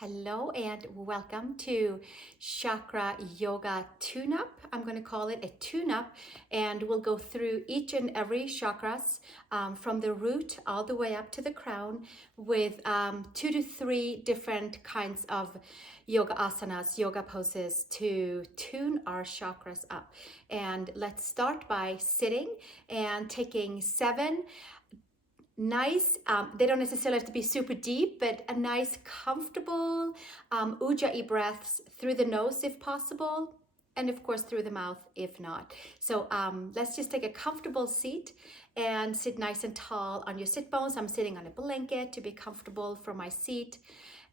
Hello and welcome to Chakra Yoga Tune-Up. I'm going to call it a tune-up, and we'll go through each and every chakras from the root all the way up to the crown with 2 to 3 different kinds of yoga asanas, yoga poses to tune our chakras up. And let's start by sitting and taking 7 nice, they don't necessarily have to be super deep, but a nice comfortable ujjayi breaths through the nose if possible, and of course through the mouth if not. So let's just take a comfortable seat and sit nice and tall on your sit bones. I'm sitting on a blanket to be comfortable from my seat,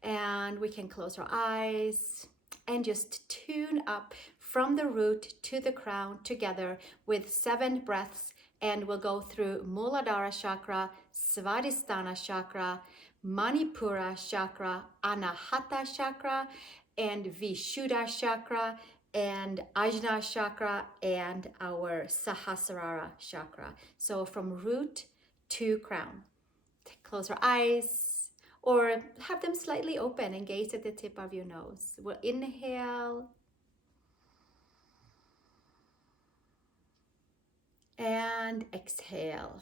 and we can close our eyes and just tune up from the root to the crown together with 7 breaths. And we'll go through Muladhara chakra, Svadisthana chakra, Manipura chakra, Anahatha chakra, and Vissudha chakra, and Ajna chakra, and our Sahasrara chakra. So from root to crown. Close your eyes or have them slightly open and gaze at the tip of your nose. We'll inhale. And exhale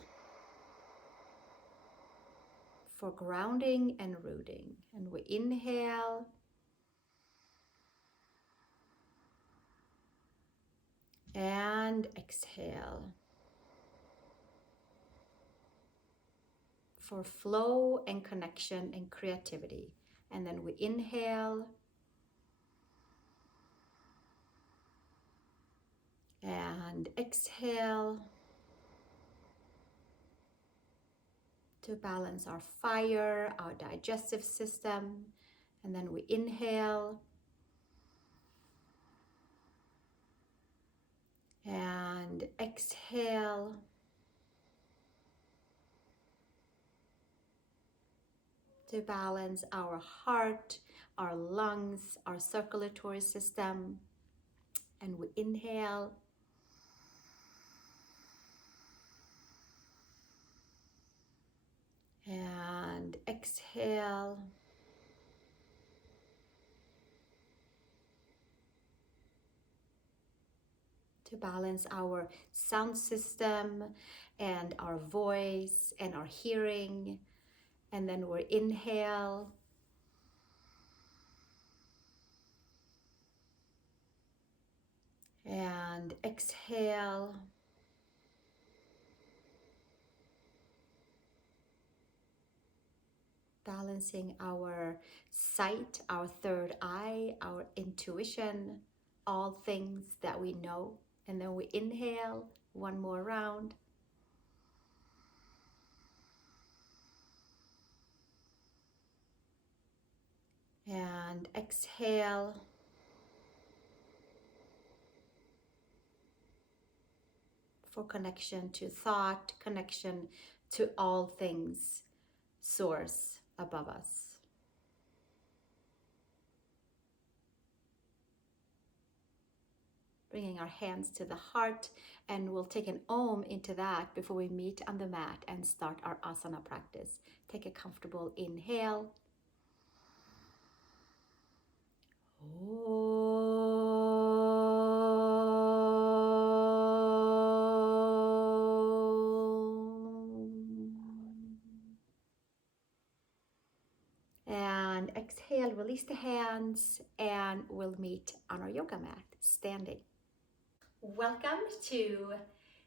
for grounding and rooting. And we inhale and exhale for flow and connection and creativity. And then we inhale and exhale to balance our fire, our digestive system. And then we inhale and exhale to balance our heart, our lungs, our circulatory system. And we inhale and exhale to balance our sound system and our voice and our hearing. And then we inhale and exhale balancing our sight, our third eye, our intuition, all things that we know. And then we inhale one more round. And exhale. For connection to thought, connection to all things source above us. Bringing our hands to the heart, and we'll take an Om into that before we meet on the mat and start our asana practice. Take a comfortable inhale. And exhale, release the hands, and we'll meet on our yoga mat, standing. Welcome to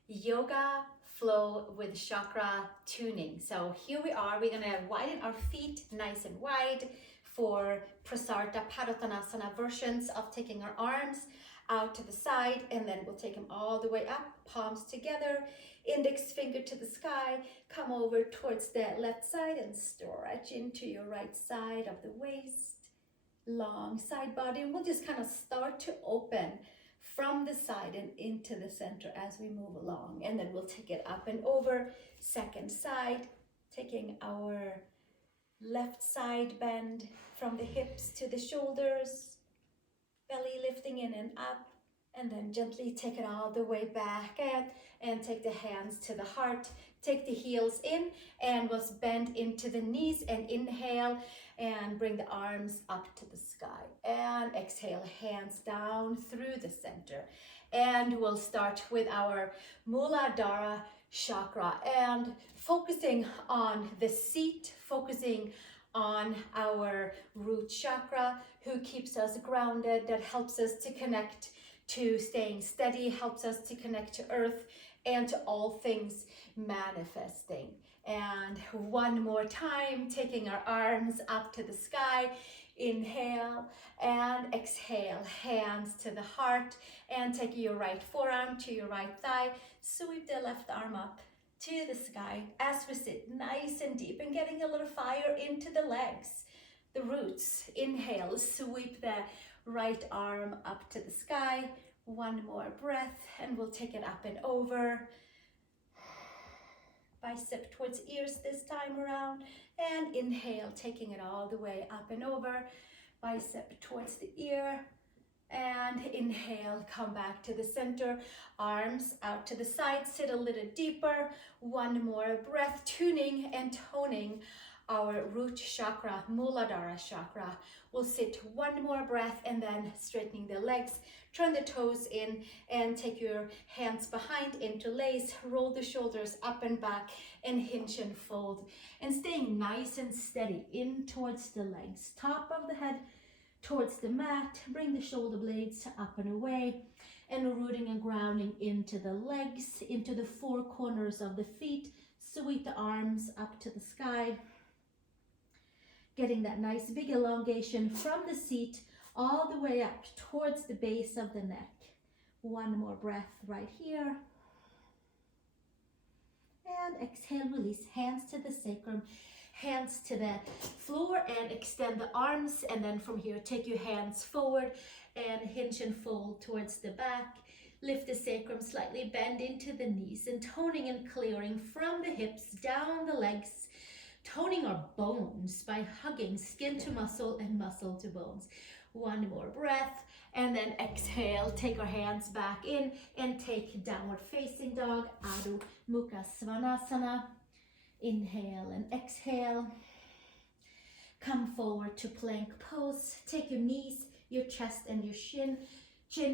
YogaFlow with chakra tuning. So here we are, we're gonna widen our feet nice and wide for Prasarta Padottanasana versions of taking our arms out to the side, and then we'll take them all the way up, palms together, index finger to the sky, come over towards the left side and stretch into your right side of the waist, long side body, and we'll just kind of start to open from the side and into the center as we move along. And then we'll take it up and over, second side, taking our left side bend from the hips to the shoulders, belly lifting in and up, and then gently take it all the way back and take the hands to the heart, Take the heels in and we'll bend into the knees and inhale and bring the arms up to the sky. And exhale, hands down through the center. And we'll start with our Muladhara chakra and focusing on the seat, focusing on our root chakra, who keeps us grounded, that helps us to connect to staying steady, helps us to connect to earth and to all things manifesting. And one more time, taking our arms up to the sky. Inhale and exhale, hands to the heart, and take your right forearm to your right thigh. Sweep the left arm up to the sky as we sit nice and deep and getting a little fire into the legs, the roots. Inhale, sweep the right arm up to the sky. One more breath and we'll take it up and over. Bicep towards ears this time around, and inhale, taking it all the way up and over. Bicep towards the ear, and inhale, come back to the center, arms out to the side, sit a little deeper. One more breath, tuning and toning our root chakra, Muladhara chakra. We'll sit one more breath and then straightening the legs, turn the toes in and take your hands behind, interlace, roll the shoulders up and back and hinge and fold. And staying nice and steady in towards the legs, top of the head towards the mat, bring the shoulder blades up and away, and rooting and grounding into the legs, into the four corners of the feet. Sweep the arms up to the sky, getting that nice big elongation from the seat all the way up towards the base of the neck. One more breath right here. And exhale, release, hands to the sacrum, hands to the floor, and extend the arms. And then from here, take your hands forward and hinge and fold towards the back. Lift the sacrum slightly, bend into the knees, and toning and clearing from the hips down the legs, toning our bones by hugging skin to muscle and muscle to bones. One more breath, and then exhale, take our hands back in and take downward facing dog, Adho Mukha Svanasana. Inhale and exhale. Come forward to plank pose. Take your knees, your chest and your chin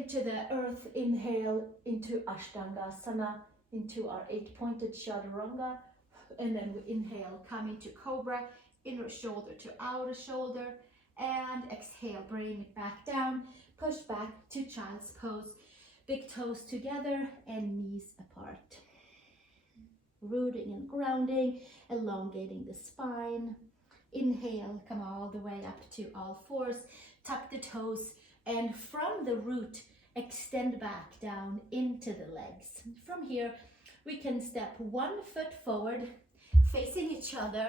to the earth. Inhale into Ashtangasana, into our 8-pointed chaturanga. And then we inhale, come into cobra, inner shoulder to outer shoulder, and exhale, bring it back down, push back to child's pose, big toes together and knees apart. Rooting and grounding, elongating the spine. Inhale, come all the way up to all fours, tuck the toes, and from the root, extend back down into the legs. From here, we can step 1 foot forward, facing each other,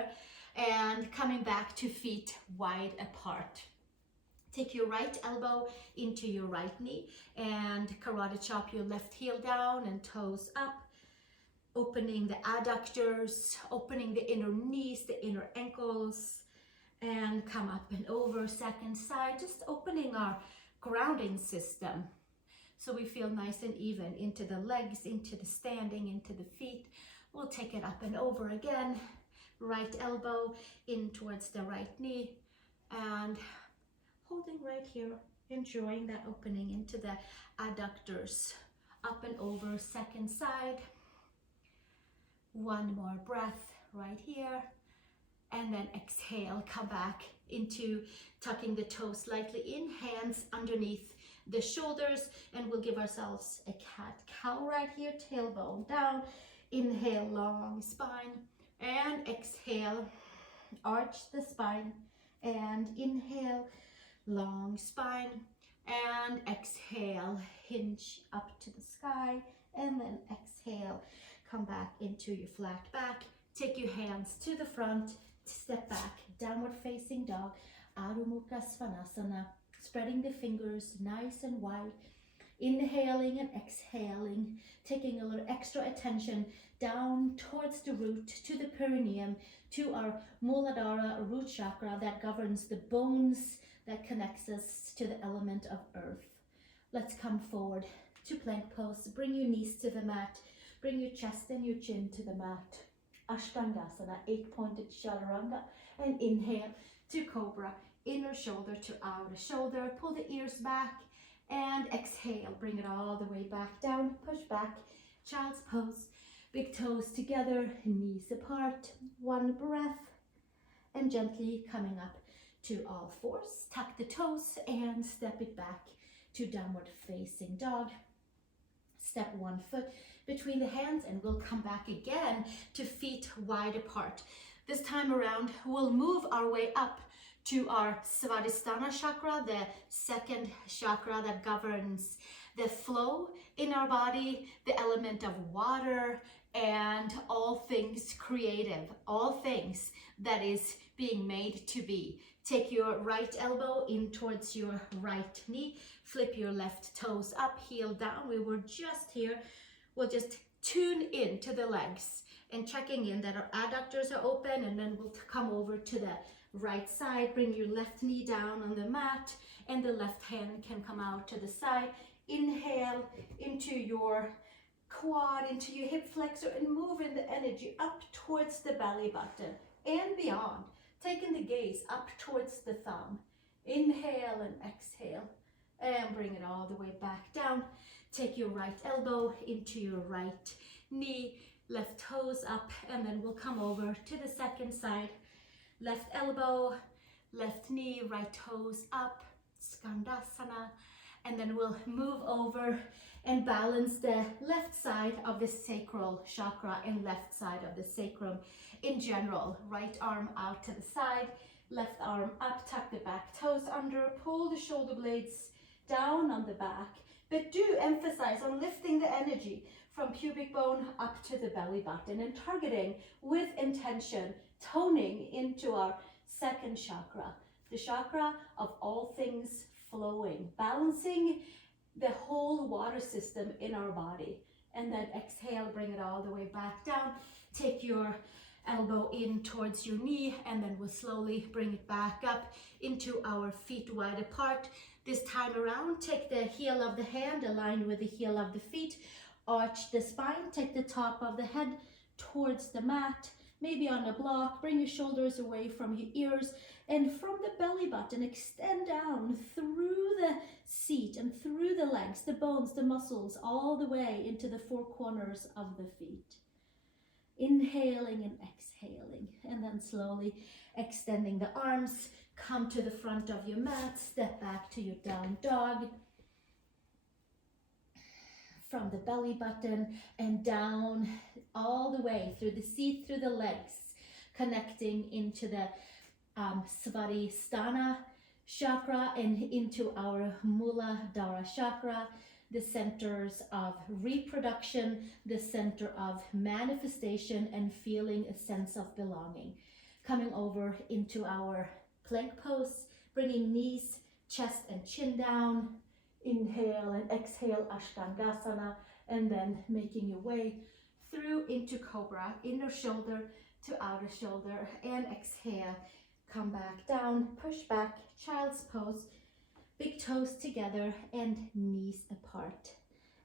and coming back to feet wide apart. Take your right elbow into your right knee and karate chop your left heel down and toes up, opening the adductors, opening the inner knees, the inner ankles, and come up and over. Second side, just opening our grounding system so we feel nice and even into the legs, into the standing, into the feet. We'll take it up and over again. Right elbow in towards the right knee and holding right here, enjoying that opening into the adductors. Up and over, second side. One more breath right here. And then exhale, come back into tucking the toes slightly in, hands underneath the shoulders, and we'll give ourselves a cat-cow right here, tailbone down. Inhale, long spine, and exhale, arch the spine, and inhale, long spine, and exhale, hinge up to the sky, and then exhale, come back into your flat back. Take your hands to the front, step back, downward facing dog, Adho Mukha Svanasana, spreading the fingers nice and wide, inhaling and exhaling, taking a little extra attention down towards the root, to the perineum, to our Muladhara root chakra that governs the bones, that connects us to the element of earth. Let's come forward to plank pose. Bring your knees to the mat. Bring your chest and your chin to the mat. Ashtangasana, 8-pointed chaturanga. And inhale to cobra, inner shoulder to outer shoulder. Pull the ears back and exhale. Bring it all the way back down. Push back, child's pose. Big toes together, knees apart. One breath. And gently coming up to all fours. Tuck the toes and step it back to downward facing dog. Step one foot between the hands and we'll come back again to feet wide apart. This time around, we'll move our way up to our Svadisthana chakra, the second chakra that governs the flow in our body, the element of water, and all things creative, all things that is being made to be. Take your right elbow in towards your right knee, flip your left toes up, heel down. We were just here. We'll just tune in to the legs and checking in that our adductors are open, and then we'll come over to the right side. Bring your left knee down on the mat and the left hand can come out to the side. Inhale into your quad, into your hip flexor, and moving the energy up towards the belly button and beyond. Taking the gaze up towards the thumb. Inhale and exhale and bring it all the way back down. Take your right elbow into your right knee, left toes up, and then we'll come over to the second side. Left elbow, left knee, right toes up, Skandasana, and then we'll move over and balance the left side of the sacral chakra and left side of the sacrum in general. Right arm out to the side, left arm up, tuck the back toes under, pull the shoulder blades down on the back, but do emphasize on lifting the energy from pubic bone up to the belly button and targeting with intention, toning into our second chakra, the chakra of all things flowing, balancing the whole water system in our body. And then exhale, bring it all the way back down. Take your elbow in towards your knee, and then we'll slowly bring it back up into our feet wide apart. This time around, take the heel of the hand aligned with the heel of the feet, arch the spine, take the top of the head towards the mat, maybe on a block. Bring your shoulders away from your ears, and from the belly button, extend down through the seat and through the legs, the bones, the muscles, all the way into the four corners of the feet. Inhaling and exhaling, and then slowly extending the arms. Come to the front of your mat, step back to your down dog. From the belly button and down all the way through the seat, through the legs, connecting into the Svadisthana chakra and into our Mulabandha chakra, the centers of reproduction, the center of manifestation and feeling a sense of belonging. Coming over into our plank pose, bringing knees, chest and chin down. Inhale and exhale, Ashtangasana, and then making your way through into Cobra, inner shoulder to outer shoulder, and exhale, come back down, push back, child's pose, big toes together and knees apart.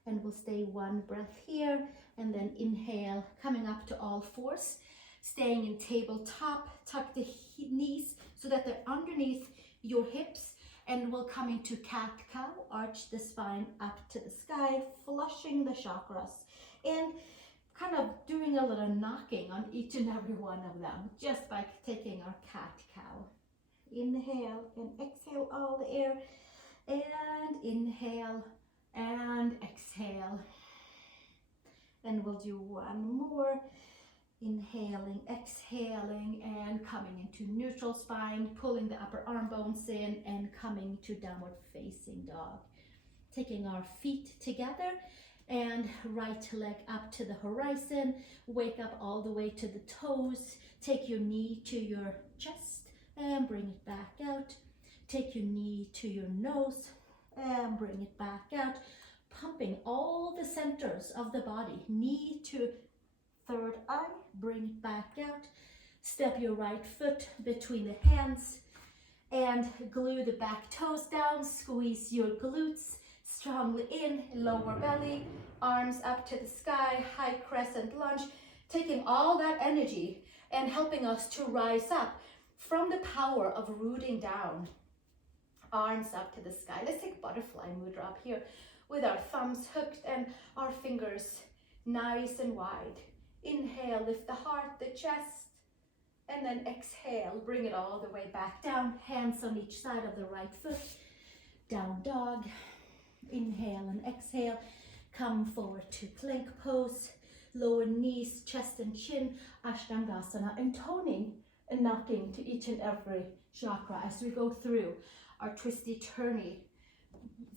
And we'll stay one breath here, and then inhale, coming up to all fours, staying in tabletop, tuck the knees so that they're underneath your hips, and we'll come into cat-cow, arch the spine up to the sky, flushing the chakras, and kind of doing a little knocking on each and every one of them, just by taking our cat-cow. Inhale and exhale all the air, and inhale and exhale. And we'll do one more. Inhaling, exhaling, and coming into neutral spine, pulling the upper arm bones in and coming to downward facing dog. Taking our feet together and right leg up to the horizon, wake up all the way to the toes, take your knee to your chest and bring it back out. Take your knee to your nose and bring it back out, pumping all the centers of the body, knee to third eye, bring it back out. Step your right foot between the hands and glue the back toes down. Squeeze your glutes strongly in, lower belly, arms up to the sky, high crescent lunge. taking all that energy and helping us to rise up from the power of rooting down. Arms up to the sky. Let's take butterfly mudra up here with our thumbs hooked and our fingers nice and wide. Inhale, lift the heart, the chest, and then exhale, bring it all the way back down. Hands on each side of the right foot. Down dog. Inhale and exhale. Come forward to plank pose. Lower knees, chest and chin. Ashtangasana. And toning and knocking to each and every chakra as we go through our twisty turny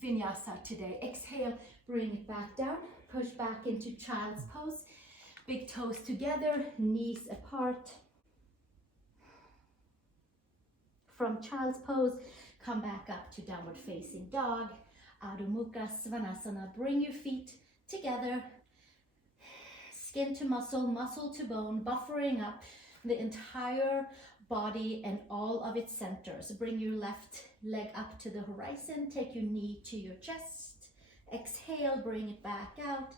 vinyasa today. Exhale, bring it back down. Push back into child's pose. Big toes together, knees apart. From child's pose, come back up to downward facing dog. Adho Mukha Svanasana. Bring your feet together. Skin to muscle, muscle to bone, buffering up the entire body and all of its centers. Bring your left leg up to the horizon. Take your knee to your chest. Exhale, bring it back out.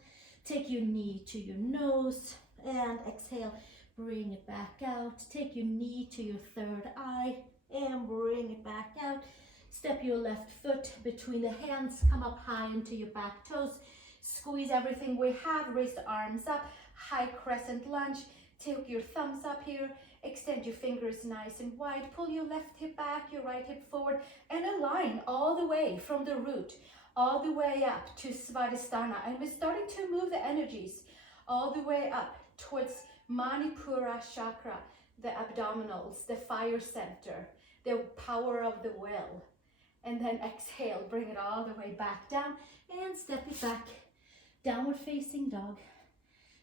Take your knee to your nose and exhale, bring it back out. Take your knee to your third eye and bring it back out. Step your left foot between the hands, come up high into your back toes. Squeeze everything we have, raise the arms up, high crescent lunge. Take your thumbs up here, extend your fingers nice and wide. Pull your left hip back, your right hip forward, and align all the way from the root all the way up to Svadisthana. And we're starting to move the energies all the way up towards Manipura chakra, the abdominals, the fire center, the power of the will. And then exhale, bring it all the way back down and step it back. Downward facing dog.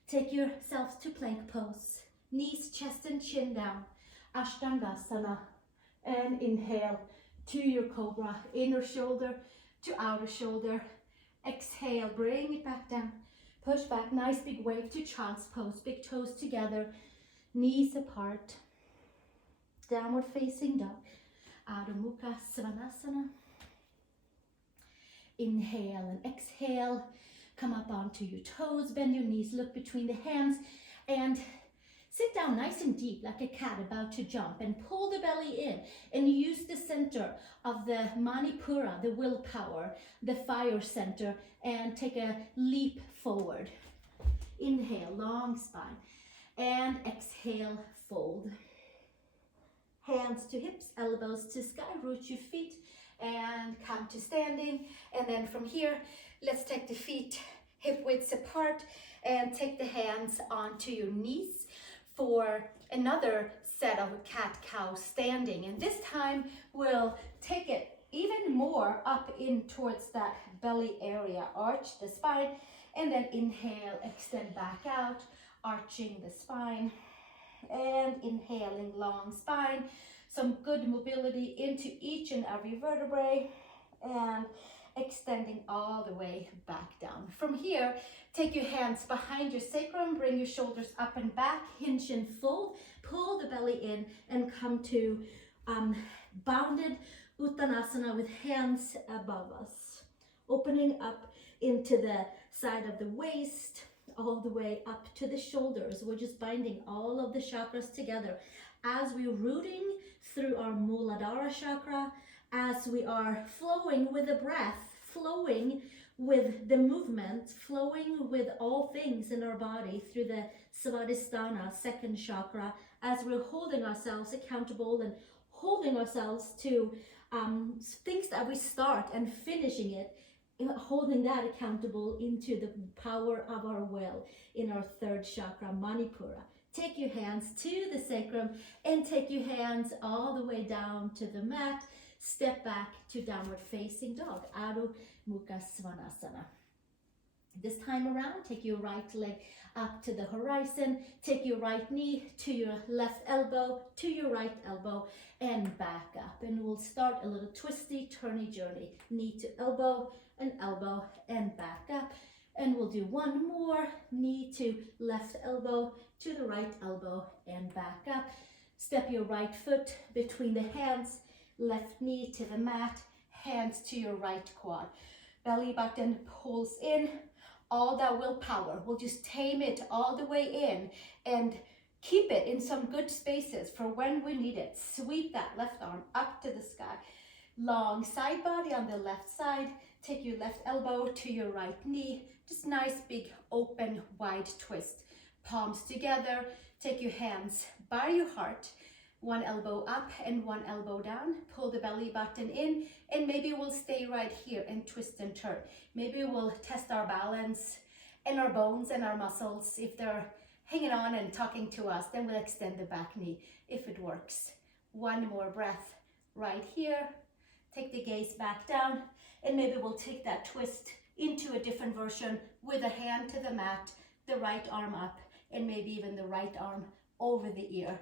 Take yourselves to plank pose. Knees, chest and chin down. Ashtangasana. And inhale to your cobra. Inner shoulder to outer shoulder. Exhale, bring it back down. Push back, nice big wave to child's pose. Big toes together, knees apart. Downward facing dog. Adho Mukha Svanasana. Inhale and exhale. Come up onto your toes, bend your knees, look between the hands, and sit down nice and deep like a cat about to jump, and pull the belly in and use the center of the Manipura, the willpower, the fire center, and take a leap forward. Inhale, long spine, and exhale, fold. Hands to hips, elbows to sky, root your feet, and come to standing. And then from here, let's take the feet hip widths apart and take the hands onto your knees for another set of cat-cow standing. And this time we'll take it even more up in towards that belly area. Arch the spine and then inhale, extend back out, arching the spine and inhaling, long spine. Some good mobility into each and every vertebrae and extending all the way back down. From here, take your hands behind your sacrum, bring your shoulders up and back, hinge and fold, pull the belly in and come to bounded Uttanasana with hands above us. Opening up into the side of the waist, all the way up to the shoulders. We're just binding all of the chakras together as we're rooting through our Muladhara chakra, as we are flowing with the breath, flowing with the movement, flowing with all things in our body through the Svadisthana, second chakra, as we're holding ourselves accountable and holding ourselves to things that we start and finishing it, holding that accountable into the power of our will in our third chakra, Manipura. Take your hands to the sacrum and take your hands all the way down to the mat. Step back to downward facing dog, Adho Mukha Svanasana. This time around, take your right leg up to the horizon, take your right knee to your left elbow, to your right elbow, and back up. And we'll start a little twisty, turny journey. Knee to elbow, and back up. And we'll do one more, knee to left elbow, to the right elbow, and back up. Step your right foot between the hands, left knee to the mat, hands to your right quad. Belly button pulls in, all that willpower. We'll just tame it all the way in and keep it in some good spaces for when we need it. Sweep that left arm up to the sky. Long side body on the left side. Take your left elbow to your right knee. Just nice, big, open, wide twist. Palms together. Take your hands by your heart. One elbow up and one elbow down. Pull the belly button in, and maybe we'll stay right here and twist and turn. Maybe we'll test our balance and our bones and our muscles. If they're hanging on and talking to us, then we'll extend the back knee if it works. One more breath right here. Take the gaze back down, and maybe we'll take that twist into a different version with a hand to the mat, the right arm up, and maybe even the right arm over the ear.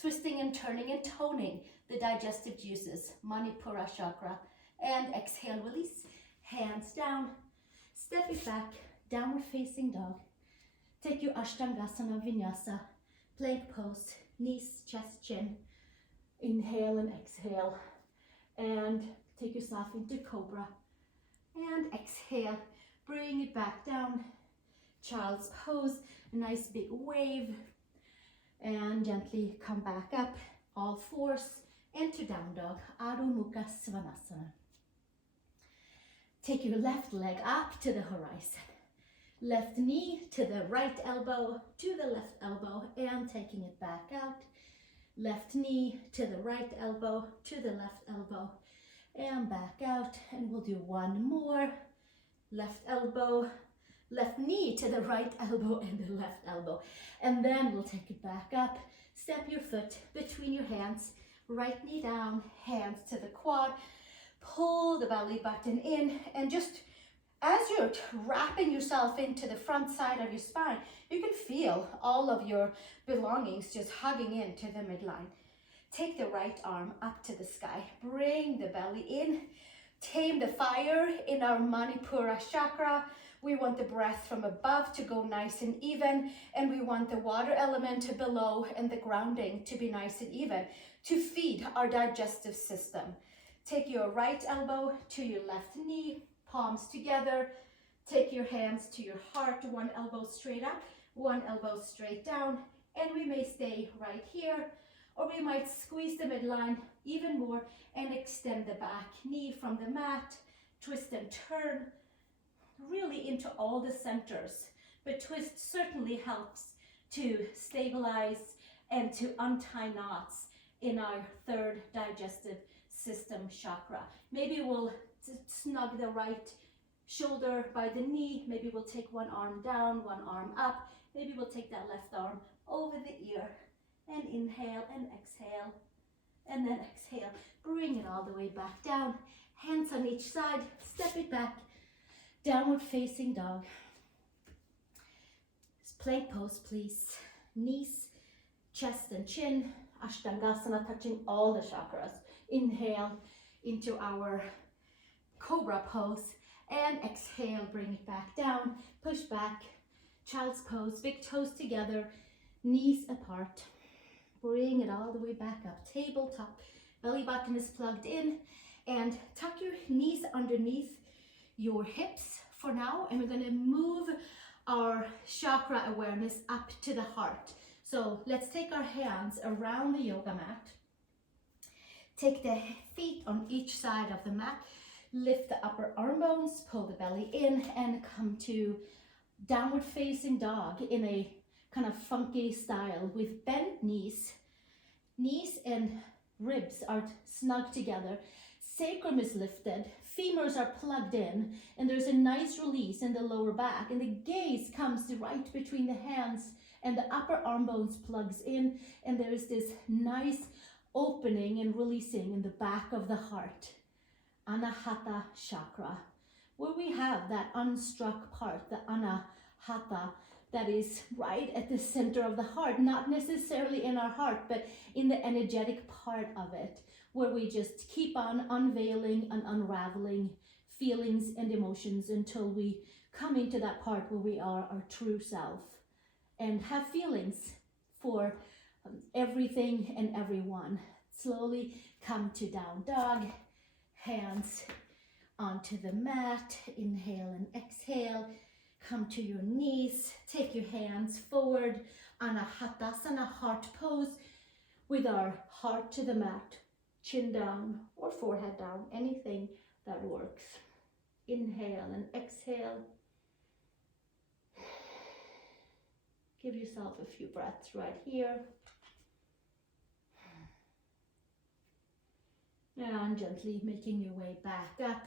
Twisting and turning and toning the digestive juices, Manipura chakra. And exhale, release, hands down, step it back, downward facing dog. Take your Ashtangasana Vinyasa, plank pose, knees, chest, chin. Inhale and exhale. And take yourself into cobra. And exhale, bring it back down. Child's pose, a nice big wave. And gently come back up, all fours, into down dog, Adho Mukha Svanasana. Take your left leg up to the horizon. Left knee to the right elbow, to the left elbow, and taking it back out. Left knee to the right elbow, to the left elbow, and back out. And we'll do one more. Left elbow, left knee to the right elbow and the left elbow. And then we'll take it back up. Step your foot between your hands. Right knee down, hands to the quad. Pull the belly button in, and just as you're wrapping yourself into the front side of your spine, you can feel all of your belongings just hugging into the midline. Take the right arm up to the sky. Bring the belly in. Tame the fire in our Manipura chakra. We want the breath from above to go nice and even, and we want the water element below and the grounding to be nice and even to feed our digestive system. Take your right elbow to your left knee, palms together. Take your hands to your heart, one elbow straight up, one elbow straight down, and we may stay right here, or we might squeeze the midline even more and extend the back knee from the mat, twist and turn, really into all the centers. But twist certainly helps to stabilize and to untie knots in our third digestive system chakra. Maybe we'll snug the right shoulder by the knee. Maybe we'll take one arm down, one arm up. Maybe we'll take that left arm over the ear and inhale and exhale. And then exhale, bring it all the way back down. Hands on each side, step it back. Downward facing dog. Plank pose, please. Knees, chest and chin. Ashtangasana, touching all the chakras. Inhale into our cobra pose. And exhale, bring it back down. Push back. Child's pose, big toes together. Knees apart. Bring it all the way back up. Tabletop. Belly button is plugged in. And tuck your knees underneath your hips for now, and we're going to move our chakra awareness up to the heart. So let's take our hands around the yoga mat. Take the feet on each side of the mat. Lift the upper arm bones, pull the belly in, and come to downward facing dog in a kind of funky style with bent knees. Knees and ribs are snug together. Sacrum is lifted, femurs are plugged in, and there's a nice release in the lower back, and the gaze comes right between the hands, and the upper arm bones plugs in, and there's this nice opening and releasing in the back of the heart. Anahatha chakra, where we have that unstruck part, the Anahatha, that is right at the center of the heart, not necessarily in our heart, but in the energetic part of it, where we just keep on unveiling and unraveling feelings and emotions until we come into that part where we are our true self and have feelings for everything and everyone. Slowly come to down dog, hands onto the mat, inhale and exhale, come to your knees, take your hands forward, Anahatha, heart pose, with our heart to the mat, chin down or forehead down, anything that works. Inhale and exhale. Give yourself a few breaths right here. And gently making your way back up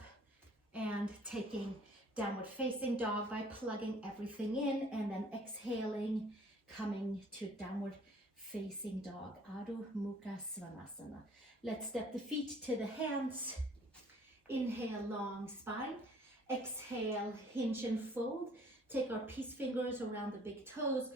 and taking downward facing dog by plugging everything in, and then exhaling, coming to downward facing dog, Adho Mukha Svanasana. Let's step the feet to the hands. Inhale, long spine. Exhale, hinge and fold. Take our peace fingers around the big toes,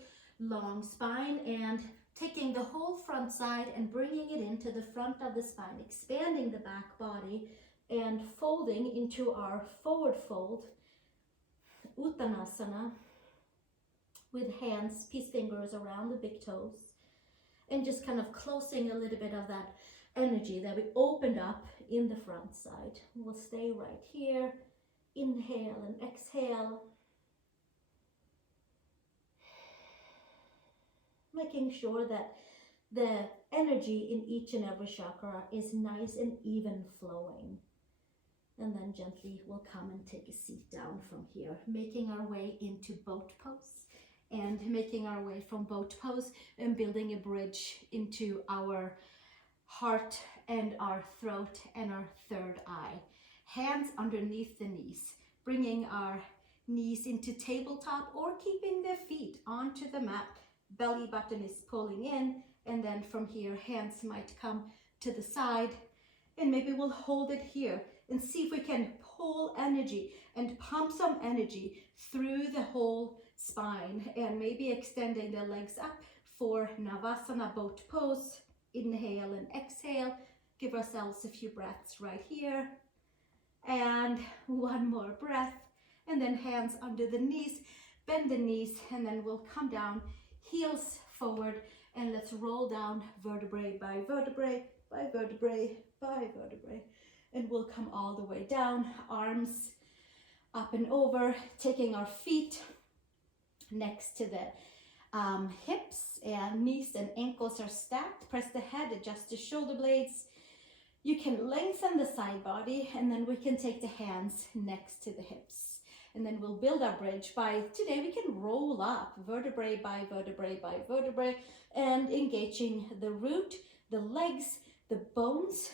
long spine, and taking the whole front side and bringing it into the front of the spine, expanding the back body and folding into our forward fold, Uttanasana, with hands, peace fingers around the big toes, and just kind of closing a little bit of that energy that we opened up in the front side. We'll stay right here. Inhale and exhale. Making sure that the energy in each and every chakra is nice and even flowing. And then gently we'll come and take a seat down from here, making our way into boat pose, and making our way from boat pose and building a bridge into our heart and our throat and our third eye. Hands underneath the knees, bringing our knees into tabletop or keeping the feet onto the mat. Belly button is pulling in, and then from here hands might come to the side, and maybe we'll hold it here and see if we can pull energy and pump some energy through the whole spine, and maybe extending the legs up for Navasana boat pose. Inhale and exhale. Give ourselves a few breaths right here, and one more breath, and then hands under the knees, bend the knees, and then we'll come down, heels forward, and let's roll down vertebrae by vertebrae by vertebrae by vertebrae, and we'll come all the way down, arms up and over, taking our feet next to the hips, and knees and ankles are stacked. Press the head, adjust the shoulder blades. You can lengthen the side body, and then we can take the hands next to the hips. And then we'll build our bridge by, today we can roll up vertebrae by vertebrae by vertebrae, and engaging the root, the legs, the bones,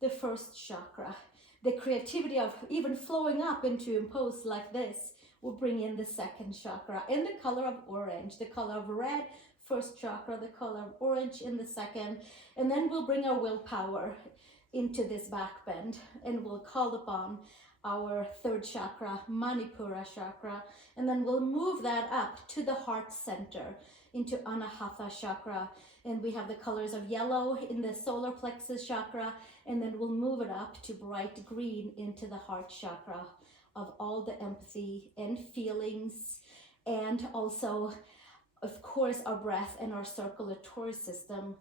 the first chakra. The creativity of even flowing up into a pose like this will bring in the second chakra in the color of orange, the color of red, first chakra, the color of orange in the second. And then we'll bring our willpower into this back bend, and we'll call upon our third chakra, Manipura chakra, and then we'll move that up to the heart center into Anahatha chakra, and we have the colors of yellow in the solar plexus chakra, and then we'll move it up to bright green into the heart chakra of all the empathy and feelings, and also of course our breath and our circulatory system,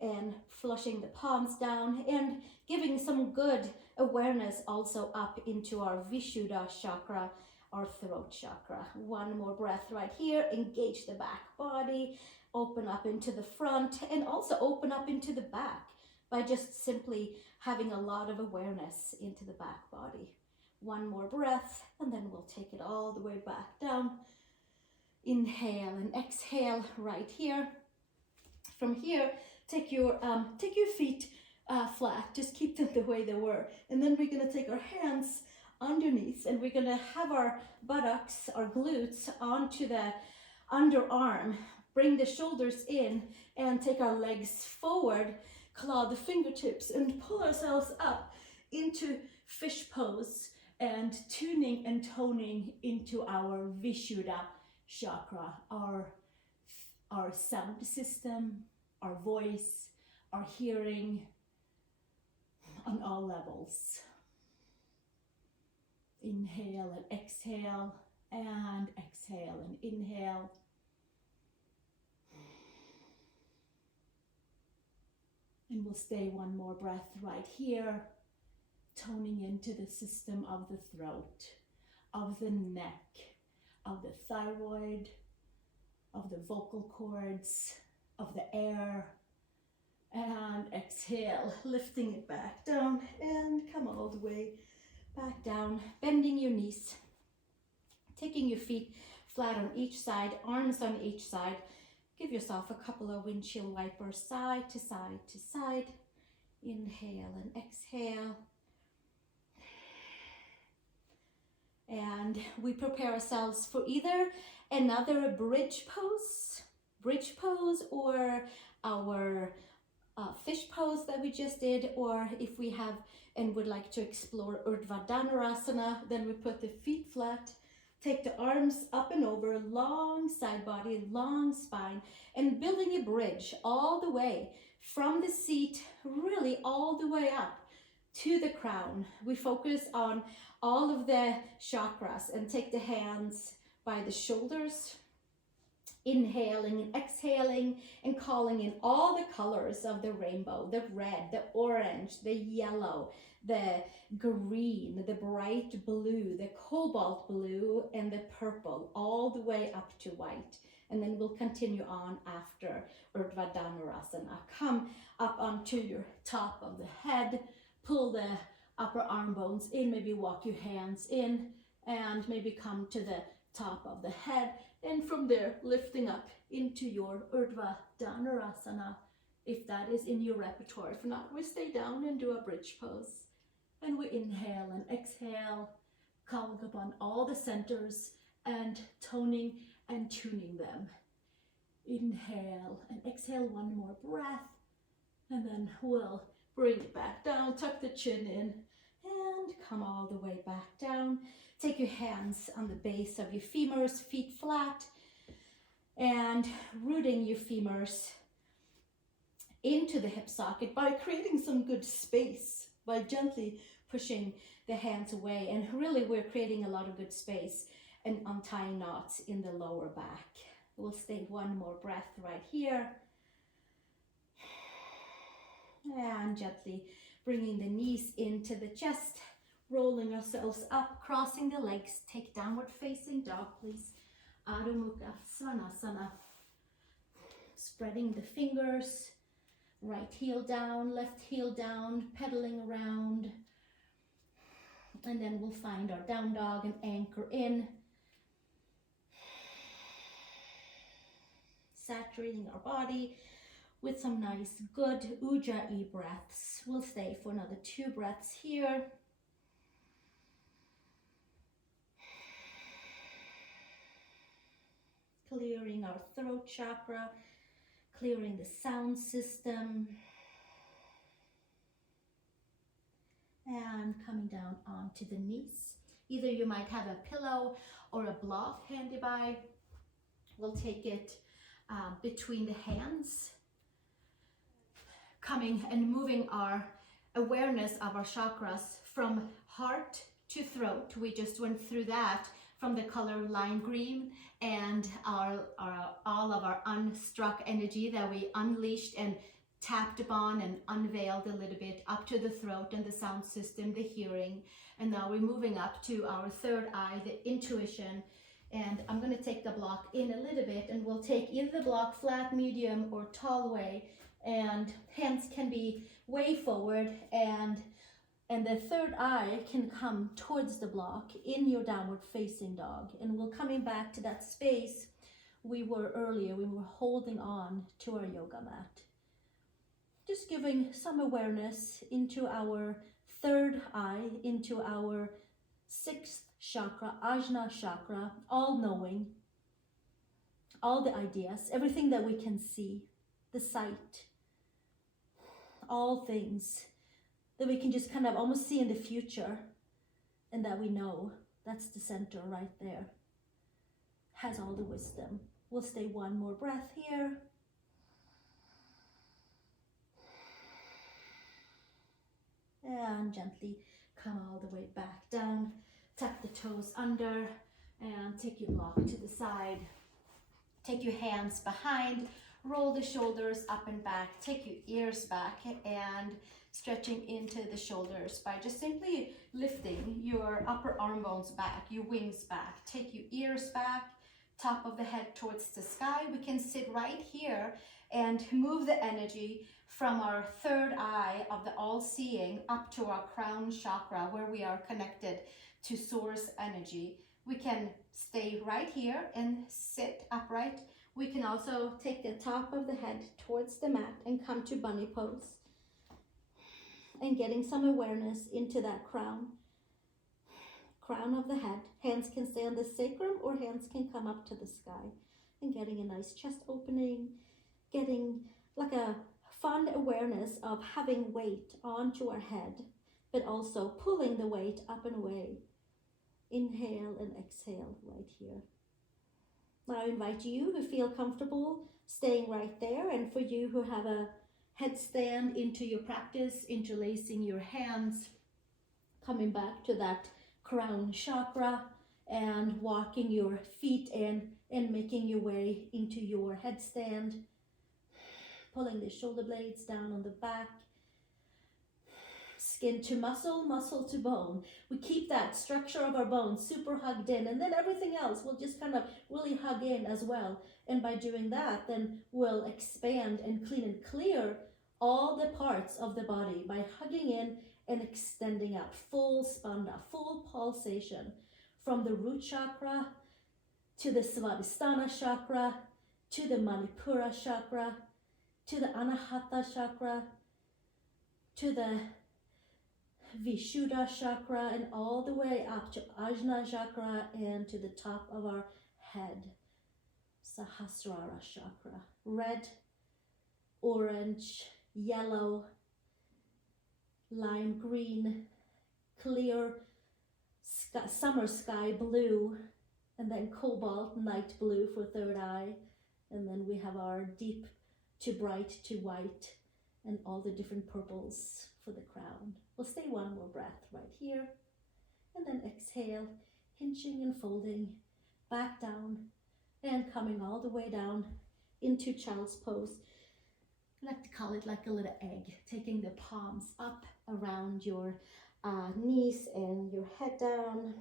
and flushing the palms down and giving some good awareness also up into our Vissudha chakra, our throat chakra. One more breath right here. Engage the back body, open up into the front, and also open up into the back by just simply having a lot of awareness into the back body. One more breath, and then we'll take it all the way back down. Inhale and exhale right here. From here, take your feet flat, just keep them the way they were. And then we're gonna take our hands underneath, and we're gonna have our buttocks, our glutes onto the underarm. Bring the shoulders in and take our legs forward, claw the fingertips, and pull ourselves up into fish pose, and tuning and toning into our Vissudha chakra, our sound system, our voice, our hearing on all levels. Inhale and exhale, and exhale and inhale. And we'll stay one more breath right here, toning into the system of the throat, of the neck, of the thyroid, of the vocal cords, of the air. And exhale, lifting it back down and come all the way back down, bending your knees, taking your feet flat on each side, arms on each side. Give yourself a couple of windshield wipers, side to side to side. Inhale and exhale. And we prepare ourselves for either another bridge pose or our fish pose that we just did, or if we have and would like to explore Urdhva Dhanurasana, then we put the feet flat, take the arms up and over, long side body, long spine, and building a bridge all the way from the seat, really all the way up to the crown. We focus on all of the chakras and take the hands by the shoulders, inhaling and exhaling and calling in all the colors of the rainbow, the red, the orange, the yellow, the green, the bright blue, the cobalt blue, and the purple, all the way up to white. And then we'll continue on after Urdhva Dhanurasana. Come up onto your top of the head, pull the upper arm bones in, maybe walk your hands in, and maybe come to the top of the head, and from there lifting up into your Urdhva Dhanurasana, if that is in your repertoire. If not, we stay down and do a bridge pose, and we inhale and exhale, calling upon all the centers and toning and tuning them. Inhale and exhale, one more breath, and then we'll bring it back down, tuck the chin in, and come all the way back down. Take your hands on the base of your femurs, feet flat, and rooting your femurs into the hip socket by creating some good space, by gently pushing the hands away. And really we're creating a lot of good space and untying knots in the lower back. We'll stay one more breath right here. And gently bringing the knees into the chest, rolling ourselves up, crossing the legs. Take downward facing dog, please. Adho Mukha Svanasana. Spreading the fingers, right heel down, left heel down, pedaling around. And then we'll find our down dog and anchor in. Saturating our body with some nice, good Ujjayi breaths. We'll stay for another 2 breaths here. Clearing our throat chakra, clearing the sound system. And coming down onto the knees. Either you might have a pillow or a block handy by. We'll take it between the hands, coming and moving our awareness of our chakras from heart to throat. We just went through that from the color lime green, and all of our unstruck energy that we unleashed and tapped upon and unveiled a little bit up to the throat and the sound system, the hearing. And now we're moving up to our third eye, the intuition. And I'm going to take the block in a little bit, and we'll take either the block flat, medium, or tall way, and hands can be way forward, and the third eye can come towards the block in your downward facing dog. And we're coming back to that space we were earlier. We were holding on to our yoga mat. Just giving some awareness into our third eye, into our 6th chakra, Ajna chakra, all knowing, all the ideas, everything that we can see, the sight, all things that we can just kind of almost see in the future, and that we know that's the center right there, has all the wisdom. We'll stay one more breath here. And gently come all the way back down. Tuck the toes under and take your block to the side. Take your hands behind, roll the shoulders up and back, take your ears back, and stretching into the shoulders by just simply lifting your upper arm bones back, your wings back. Take your ears back, top of the head towards the sky. We can sit right here and move the energy from our third eye of the all-seeing up to our crown chakra, where we are connected to source energy. We can stay right here and sit upright. We can also take the top of the head towards the mat and come to bunny pose. And getting some awareness into that crown of the head. Hands can stay on the sacrum or hands can come up to the sky. And getting a nice chest opening, getting like a fun awareness of having weight onto our head, but also pulling the weight up and away. Inhale and exhale right here. Now I invite you who feel comfortable staying right there, and for you who have a headstand into your practice, interlacing your hands, coming back to that crown chakra and walking your feet in and making your way into your headstand, pulling the shoulder blades down on the back, skin to muscle, muscle to bone. We keep that structure of our bones super hugged in, and then everything else will just kind of really hug in as well. And by doing that, then we'll expand and clean and clear all the parts of the body by hugging in and extending out. Full spanda, full pulsation from the root chakra to the Svadisthana chakra, to the Manipura chakra, to the Anahatha chakra, to the Vissudha chakra, and all the way up to Ajna chakra and to the top of our head, Sahasrara chakra. Red, orange, yellow, lime green, clear, summer sky blue, and then cobalt, night blue for third eye. And then we have our deep to bright to white and all the different purples for the crown. We'll stay one more breath right here. And then exhale, hinging and folding back down and coming all the way down into child's pose. I like to call it like a little egg, taking the palms up around your knees and your head down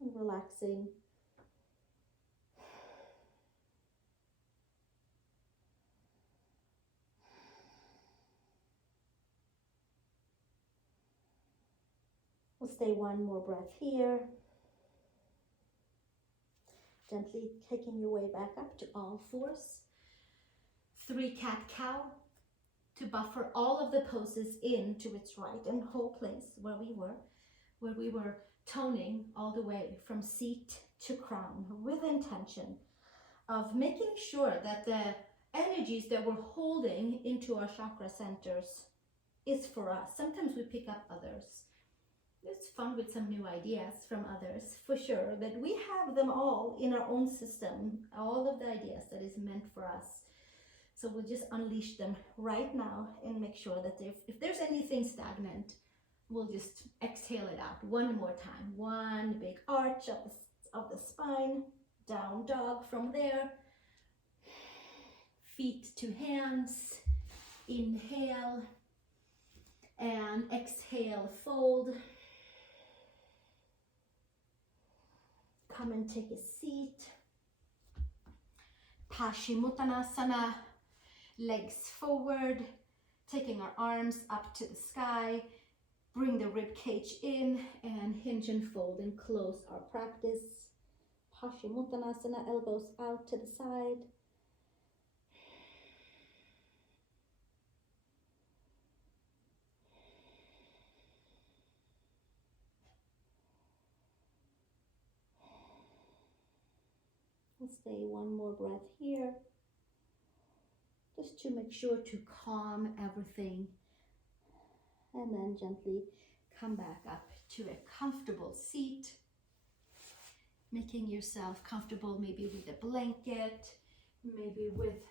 and relaxing. We'll stay one more breath here. Gently taking your way back up to all fours. 3 cat-cow to buffer all of the poses into its right and whole place where we were toning all the way from seat to crown with intention of making sure that the energies that we're holding into our chakra centers is for us. Sometimes we pick up others. It's fun with some new ideas from others, for sure, but we have them all in our own system, all of the ideas that is meant for us. So we'll just unleash them right now and make sure that if there's anything stagnant, we'll just exhale it out one more time. One big arch of the spine, down dog from there, feet to hands, inhale, and exhale, fold. Come and take a seat. Paschimottanasana, legs forward, taking our arms up to the sky. Bring the rib cage in and hinge and fold and close our practice. Paschimottanasana, elbows out to the side. We'll stay one more breath here, just to make sure to calm everything. And then gently come back up to a comfortable seat, making yourself comfortable maybe with a blanket, maybe with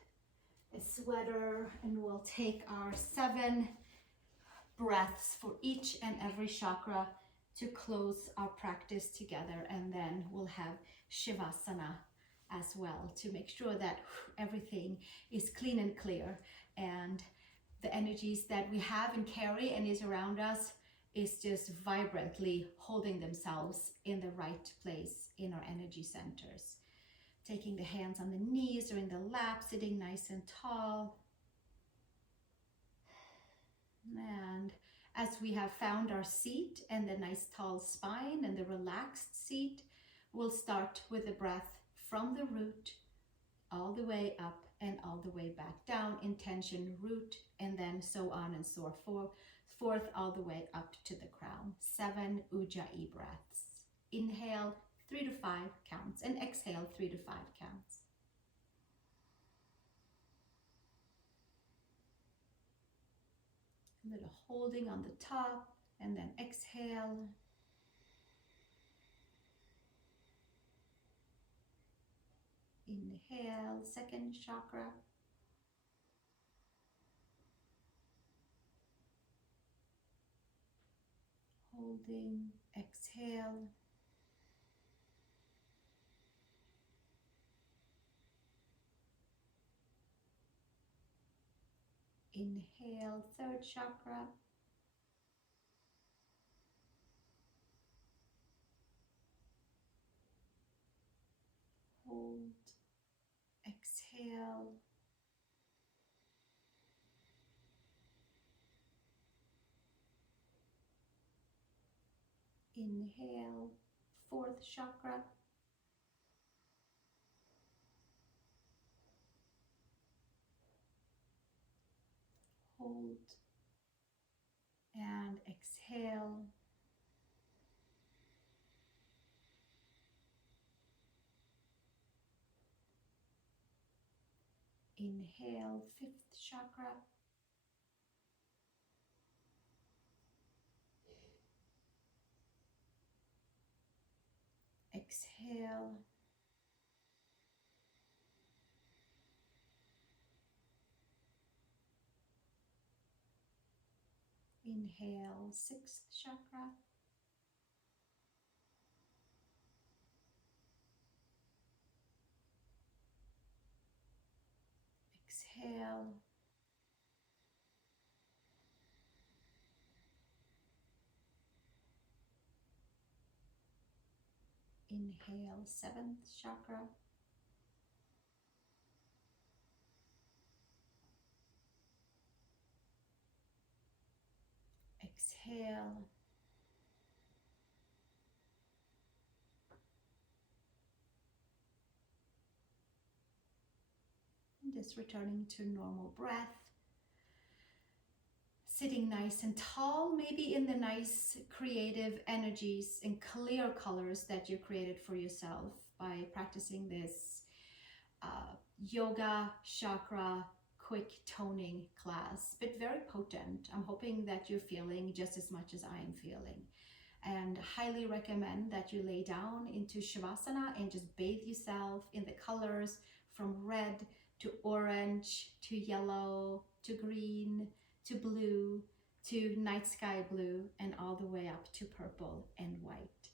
a sweater, and we'll take our 7 breaths for each and every chakra to close our practice together, and then we'll have Shavasana as well, to make sure that everything is clean and clear, and the energies that we have and carry and is around us is just vibrantly holding themselves in the right place in our energy centers. Taking the hands on the knees or in the lap, sitting nice and tall. And as we have found our seat and the nice tall spine and the relaxed seat, we'll start with the breath from the root all the way up and all the way back down. Intention, root, and then so on and so forth all the way up to the crown. 7 Ujjayi breaths. Inhale 3 to 5 counts and exhale 3 to 5 counts. A little holding on the top and then exhale. Inhale, second chakra. Holding, exhale. Inhale, third chakra. Hold, exhale. Inhale, fourth chakra. Hold and exhale. Inhale, fifth chakra. Exhale. Inhale, sixth chakra. Exhale. Inhale, seventh chakra. Exhale. And just returning to normal breath. Sitting nice and tall, maybe in the nice creative energies and clear colors that you created for yourself by practicing this yoga chakra quick toning class, but very potent. I'm hoping that you're feeling just as much as I am feeling, and highly recommend that you lay down into Shavasana and just bathe yourself in the colors from red to orange to yellow to green to blue to night sky blue and all the way up to purple and white.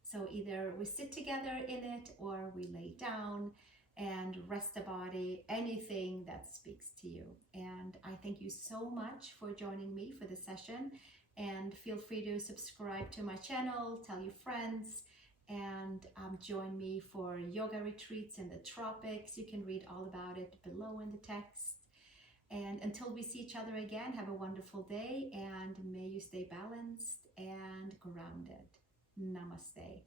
So either we sit together in it or we lay down and rest the body, anything that speaks to you. And I thank you so much for joining me for this session, and feel free to subscribe to my channel, tell your friends, and join me for yoga retreats in the tropics. You can read all about it below in the text. And until we see each other again, have a wonderful day, and may you stay balanced and grounded. Namaste.